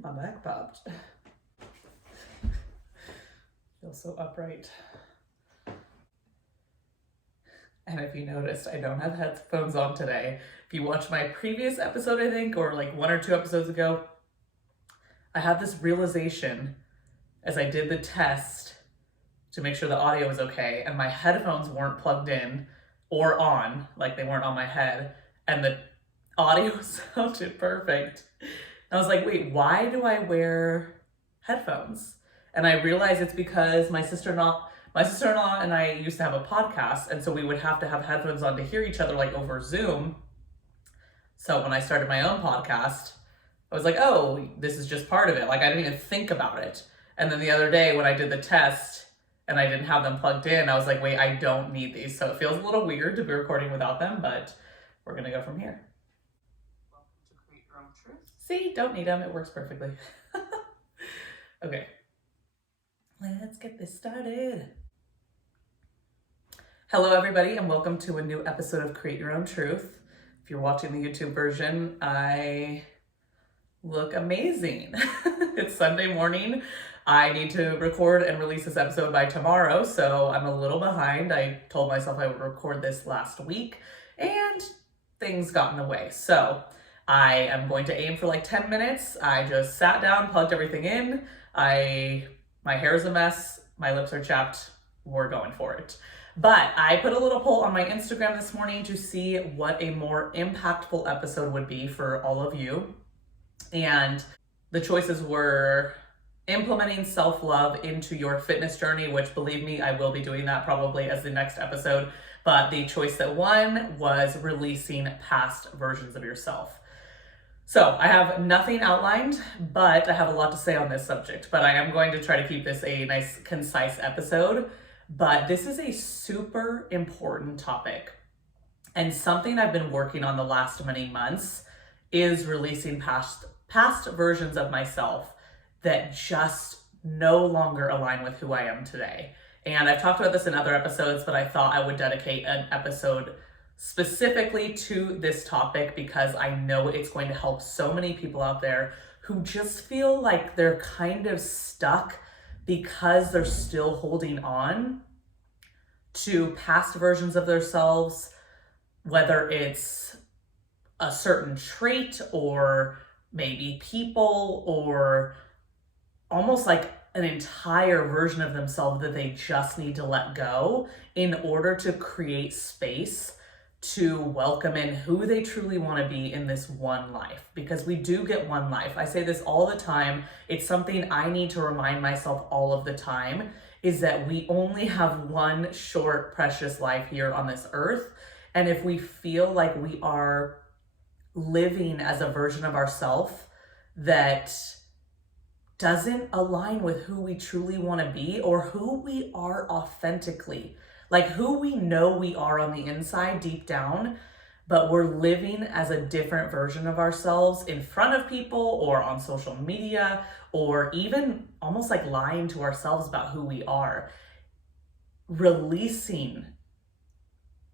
My back popped. Feel so upright. And if you noticed, I don't have headphones on today. If you watched my previous episode, I think, or like 1 or 2 episodes ago, I had this realization as I did the test to make sure the audio was okay, and my headphones weren't plugged in or on, like they weren't on my head, and the audio sounded perfect. I was like, wait, why do I wear headphones? And I realized it's because my sister-in-law and I used to have a podcast, and so we would have to have headphones on to hear each other, like over Zoom. So when I started my own podcast, I was like, oh, this is just part of it. Like I didn't even think about it. And then the other day when I did the test and I didn't have them plugged in, I was like, wait, I don't need these. So it feels a little weird to be recording without them, but we're gonna go from here. Welcome to Create Your Own Truth. See, don't need them, it works perfectly. Okay, let's get this started. Hello everybody, and welcome to a new episode of Create Your Own Truth. If you're watching the YouTube version, I look amazing. It's Sunday morning. I need to record and release this episode by tomorrow, so I'm a little behind. I told myself I would record this last week, and things got in the way. So I am going to aim for like 10 minutes. I just sat down, plugged everything in. My hair is a mess. My lips are chapped. We're going for it. But I put a little poll on my Instagram this morning to see what a more impactful episode would be for all of you. And the choices were implementing self-love into your fitness journey, which believe me, I will be doing that probably as the next episode. But the choice that won was releasing past versions of yourself. So I have nothing outlined, but I have a lot to say on this subject. But I am going to try to keep this a nice, concise episode. But this is a super important topic. And something I've been working on the last many months is releasing past versions of myself that just no longer align with who I am today. And I've talked about this in other episodes, but I thought I would dedicate an episode specifically to this topic because I know it's going to help so many people out there who just feel like they're kind of stuck because they're still holding on to past versions of themselves, whether it's a certain trait or maybe people or almost like an entire version of themselves that they just need to let go in order to create space to welcome in who they truly want to be in this one life, because we do get one life. I say this all the time. It's something I need to remind myself all of the time, is that we only have one short, precious life here on this earth. And if we feel like we are living as a version of ourselves that doesn't align with who we truly want to be or who we are authentically, like who we know we are on the inside deep down, but we're living as a different version of ourselves in front of people or on social media, or even almost like lying to ourselves about who we are. Releasing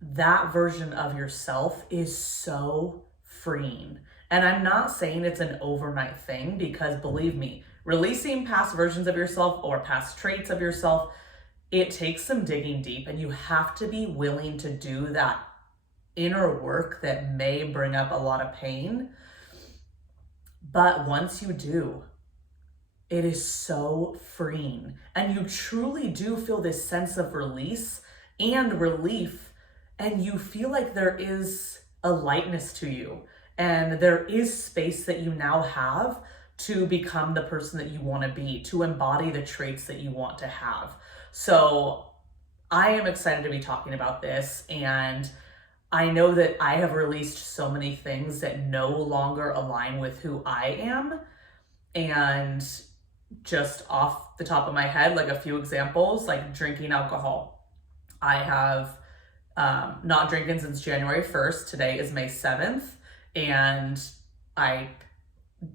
that version of yourself is so freeing. And I'm not saying it's an overnight thing, because believe me, releasing past versions of yourself or past traits of yourself, it takes some digging deep, and you have to be willing to do that inner work that may bring up a lot of pain. But once you do, it is so freeing, and you truly do feel this sense of release and relief, and you feel like there is a lightness to you, and there is space that you now have to become the person that you want to be, to embody the traits that you want to have. So I am excited to be talking about this, and I know that I have released so many things that no longer align with who I am. And just off the top of my head, like a few examples, like drinking alcohol. I have not drinking since January 1st. Today is May 7th. And I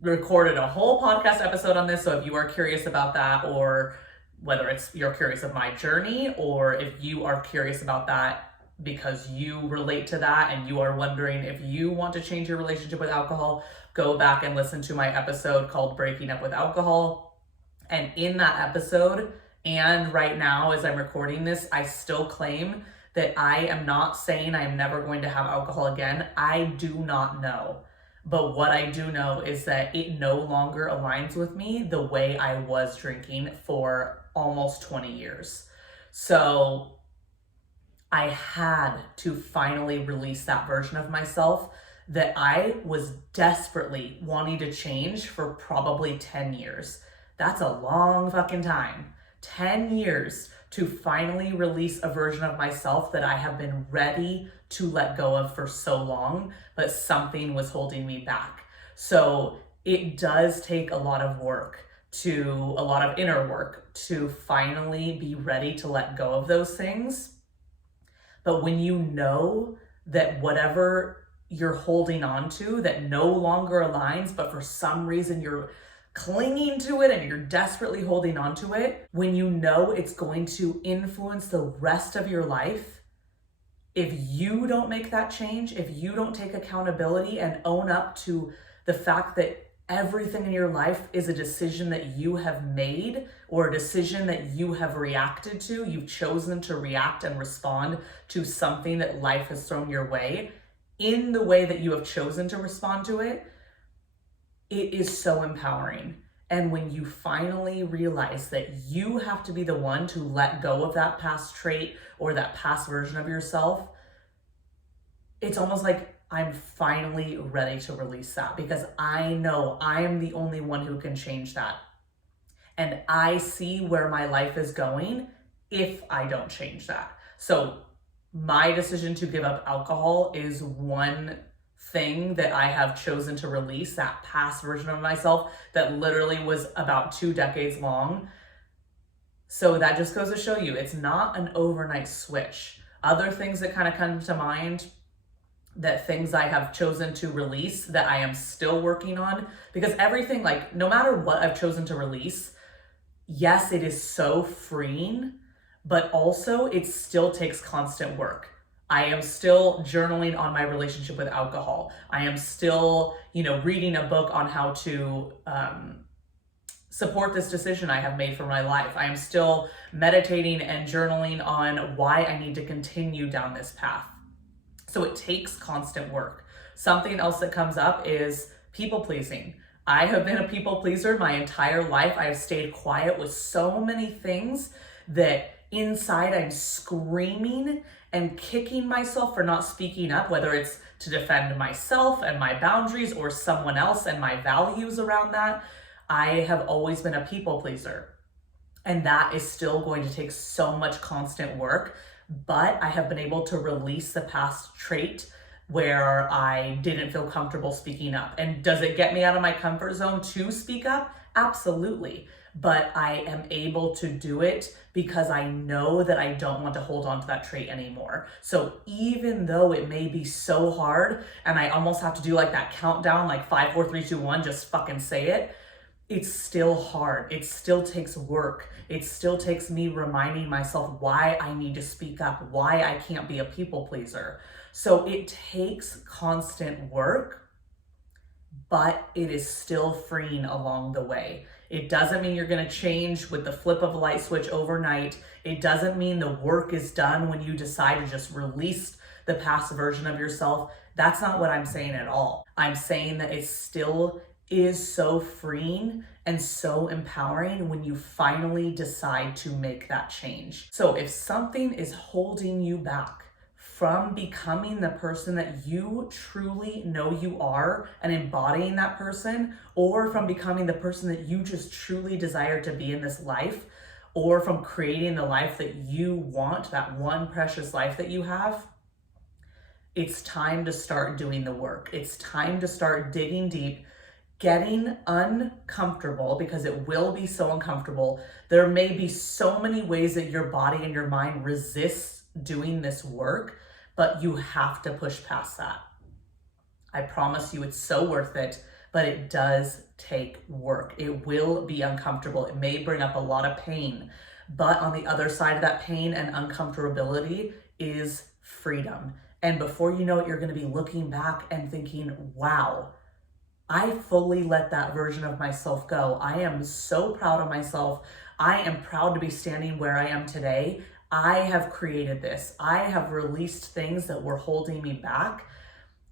recorded a whole podcast episode on this. So if you are curious about that, or whether it's you're curious of my journey, or if you are curious about that because you relate to that and you are wondering if you want to change your relationship with alcohol, go back and listen to my episode called Breaking Up with Alcohol. And in that episode, and right now as I'm recording this, I still claim that I am not saying I am never going to have alcohol again. I do not know. But what I do know is that it no longer aligns with me the way I was drinking for almost 20 years. So I had to finally release that version of myself that I was desperately wanting to change for probably 10 years. That's a long fucking time. 10 years to finally release a version of myself that I have been ready to let go of for so long, but something was holding me back. So it does take a lot of work, a lot of inner work to finally be ready to let go of those things. But when you know that whatever you're holding on to that no longer aligns, but for some reason you're clinging to it and you're desperately holding on to it, when you know it's going to influence the rest of your life, if you don't make that change, if you don't take accountability and own up to the fact that everything in your life is a decision that you have made or a decision that you have reacted to, you've chosen to react and respond to something that life has thrown your way in the way that you have chosen to respond to it, it is so empowering. And when you finally realize that you have to be the one to let go of that past trait or that past version of yourself, it's almost like I'm finally ready to release that because I know I am the only one who can change that. And I see where my life is going if I don't change that. So my decision to give up alcohol is one thing that I have chosen to release, that past version of myself that literally was about 2 decades long. So that just goes to show you, it's not an overnight switch. Other things that kind of come to mind, that things I have chosen to release that I am still working on, because everything, like no matter what I've chosen to release, yes, it is so freeing, but also it still takes constant work. I am still journaling on my relationship with alcohol. I am still, reading a book on how to support this decision I have made for my life. I am still meditating and journaling on why I need to continue down this path. So it takes constant work. Something else that comes up is people pleasing. I have been a people pleaser my entire life. I have stayed quiet with so many things that inside I'm screaming and kicking myself for not speaking up, whether it's to defend myself and my boundaries or someone else and my values around that. I have always been a people pleaser. And that is still going to take so much constant work, but I have been able to release the past trait where I didn't feel comfortable speaking up. And does it get me out of my comfort zone to speak up? Absolutely. But I am able to do it because I know that I don't want to hold on to that trait anymore. So even though it may be so hard and I almost have to do like that countdown, like 5, 4, 3, 2, 1, just fucking say it, it's still hard. It still takes work. It still takes me reminding myself why I need to speak up, why I can't be a people pleaser. So it takes constant work, but it is still freeing along the way. It doesn't mean you're going to change with the flip of a light switch overnight. It doesn't mean the work is done when you decide to just release the past version of yourself. That's not what I'm saying at all. I'm saying that it still is so freeing and so empowering when you finally decide to make that change. So if something is holding you back from becoming the person that you truly know you are and embodying that person, or from becoming the person that you just truly desire to be in this life, or from creating the life that you want, that one precious life that you have, it's time to start doing the work. It's time to start digging deep, getting uncomfortable, because it will be so uncomfortable. There may be so many ways that your body and your mind resists doing this work, but you have to push past that. I promise you it's so worth it, but it does take work. It will be uncomfortable. It may bring up a lot of pain, but on the other side of that pain and uncomfortability is freedom. And before you know it, you're going to be looking back and thinking, wow, I fully let that version of myself go. I am so proud of myself. I am proud to be standing where I am today. I have created this. I have released things that were holding me back.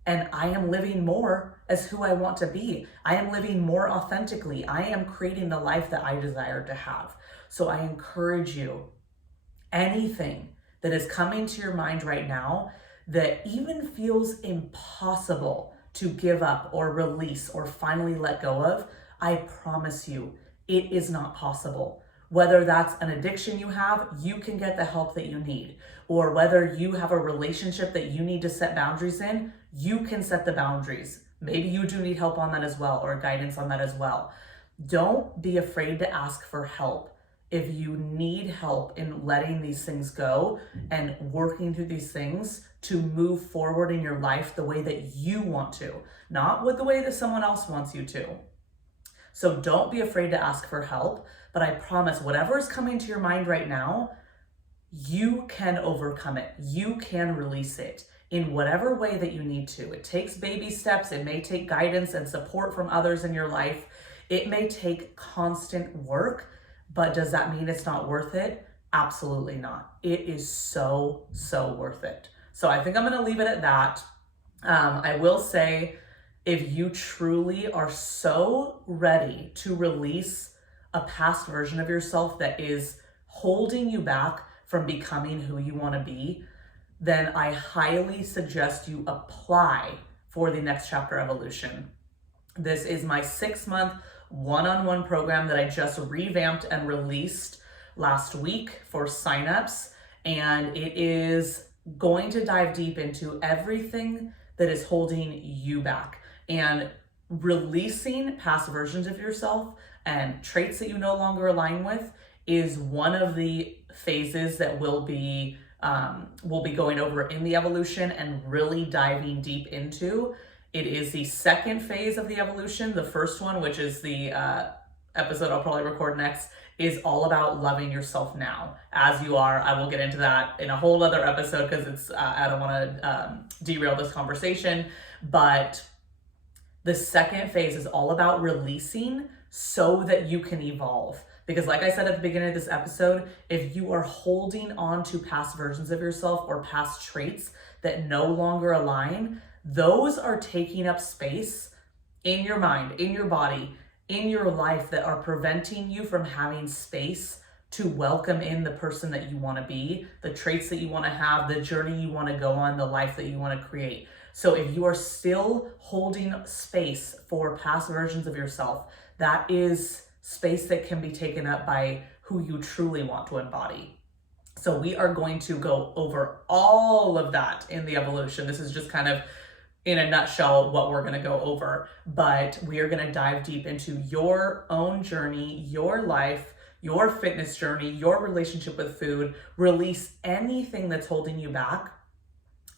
And I am living more as who I want to be. I am living more authentically. I am creating the life that I desire to have. So I encourage you, anything that is coming to your mind right now that even feels impossible to give up or release or finally let go of, I promise you, it is not possible. Whether that's an addiction you have, you can get the help that you need. Or whether you have a relationship that you need to set boundaries in, you can set the boundaries. Maybe you do need help on that as well, or guidance on that as well. Don't be afraid to ask for help. If you need help in letting these things go and working through these things to move forward in your life the way that you want to, not with the way that someone else wants you to. So don't be afraid to ask for help, but I promise whatever is coming to your mind right now, you can overcome it. You can release it in whatever way that you need to. It takes baby steps. It may take guidance and support from others in your life. It may take constant work, but does that mean it's not worth it? Absolutely not. It is so, so worth it. So I think I'm going to leave it at that. I will say, if you truly are so ready to release a past version of yourself that is holding you back from becoming who you want to be, then I highly suggest you apply for the Next Chapter Evolution. This is my 6-month one-on-one program that I just revamped and released last week for signups. And it is going to dive deep into everything that is holding you back and releasing past versions of yourself and traits that you no longer align with is one of the phases that we'll be going over in the evolution and really diving deep into. It is the second phase of the evolution. The first one, which is the episode I'll probably record next, is all about loving yourself now as you are. I will get into that in a whole other episode because it's I don't want to derail this conversation. But the second phase is all about releasing so that you can evolve. Because like I said at the beginning of this episode, if you are holding on to past versions of yourself or past traits that no longer align, those are taking up space in your mind, in your body, in your life that are preventing you from having space to welcome in the person that you want to be, the traits that you want to have, the journey you want to go on, the life that you want to create. So if you are still holding space for past versions of yourself, that is space that can be taken up by who you truly want to embody. So we are going to go over all of that in the evolution. This is just kind of in a nutshell what we're going to go over, but we are going to dive deep into your own journey, your life, your fitness journey, your relationship with food, release anything that's holding you back.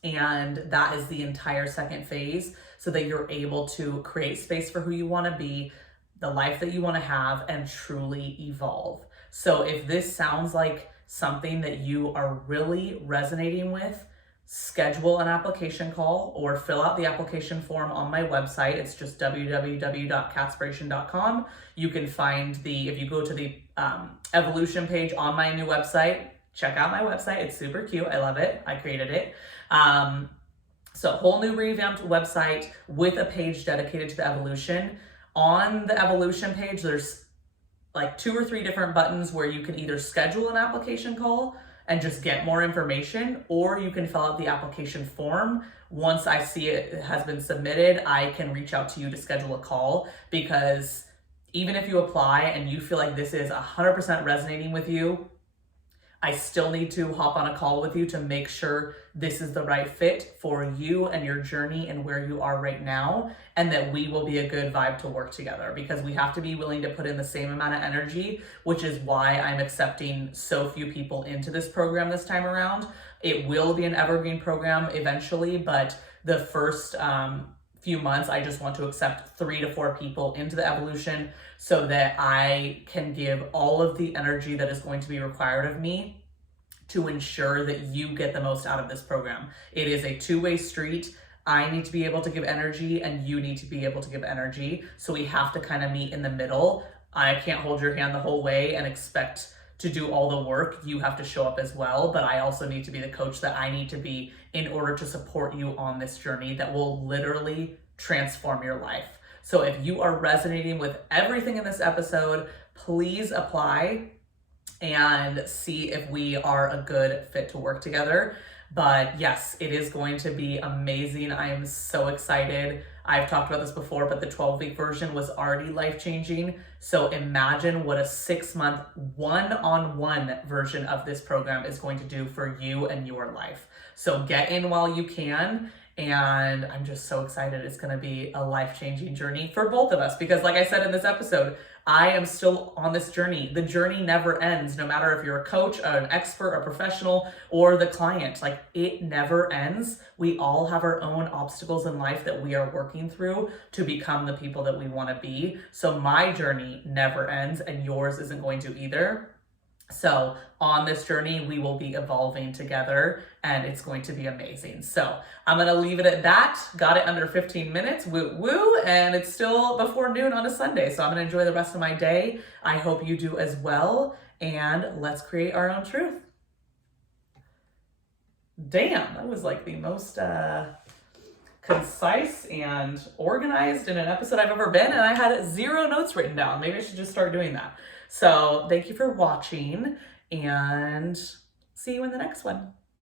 And that is the entire second phase so that you're able to create space for who you want to be, the life that you want to have, and truly evolve. So if this sounds like something that you are really resonating with, schedule an application call or fill out the application form on my website. It's just www.catspiration.com. You can find if you go to the evolution page on my new website, check out my website. It's super cute. I love it. I created it. So whole new revamped website with a page dedicated to the evolution. On the evolution page, there's like 2 or 3 different buttons where you can either schedule an application call and just get more information, or you can fill out the application form. Once I see it has been submitted, I can reach out to you to schedule a call, because even if you apply and you feel like this is 100% resonating with you, I still need to hop on a call with you to make sure this is the right fit for you and your journey and where you are right now, and that we will be a good vibe to work together, because we have to be willing to put in the same amount of energy, which is why I'm accepting so few people into this program this time around. It will be an evergreen program eventually, but the first few months, I just want to accept 3 to 4 people into the evolution so that I can give all of the energy that is going to be required of me to ensure that you get the most out of this program. It is a two-way street. I need to be able to give energy and you need to be able to give energy. So we have to kind of meet in the middle. I can't hold your hand the whole way and expect to do all the work. You have to show up as well, but I also need to be the coach that I need to be in order to support you on this journey that will literally transform your life. So if you are resonating with everything in this episode, please apply and see if we are a good fit to work together. But yes, it is going to be amazing. I am so excited. I've talked about this before, but the 12-week version was already life-changing. So imagine what a 6-month one-on-one version of this program is going to do for you and your life. So get in while you can. And I'm just so excited. It's going to be a life-changing journey for both of us because like I said in this episode, I am still on this journey. The journey never ends, no matter if you're a coach, an expert, a professional, or the client. Like, it never ends. We all have our own obstacles in life that we are working through to become the people that we want to be. So my journey never ends and yours isn't going to either. So on this journey, we will be evolving together and it's going to be amazing. So I'm going to leave it at that. Got it under 15 minutes, woo woo. And it's still before noon on a Sunday. So I'm going to enjoy the rest of my day. I hope you do as well. And let's create our own truth. Damn, that was like the most concise and organized in an episode I've ever been. And I had 0 notes written down. Maybe I should just start doing that. So thank you for watching and see you in the next one.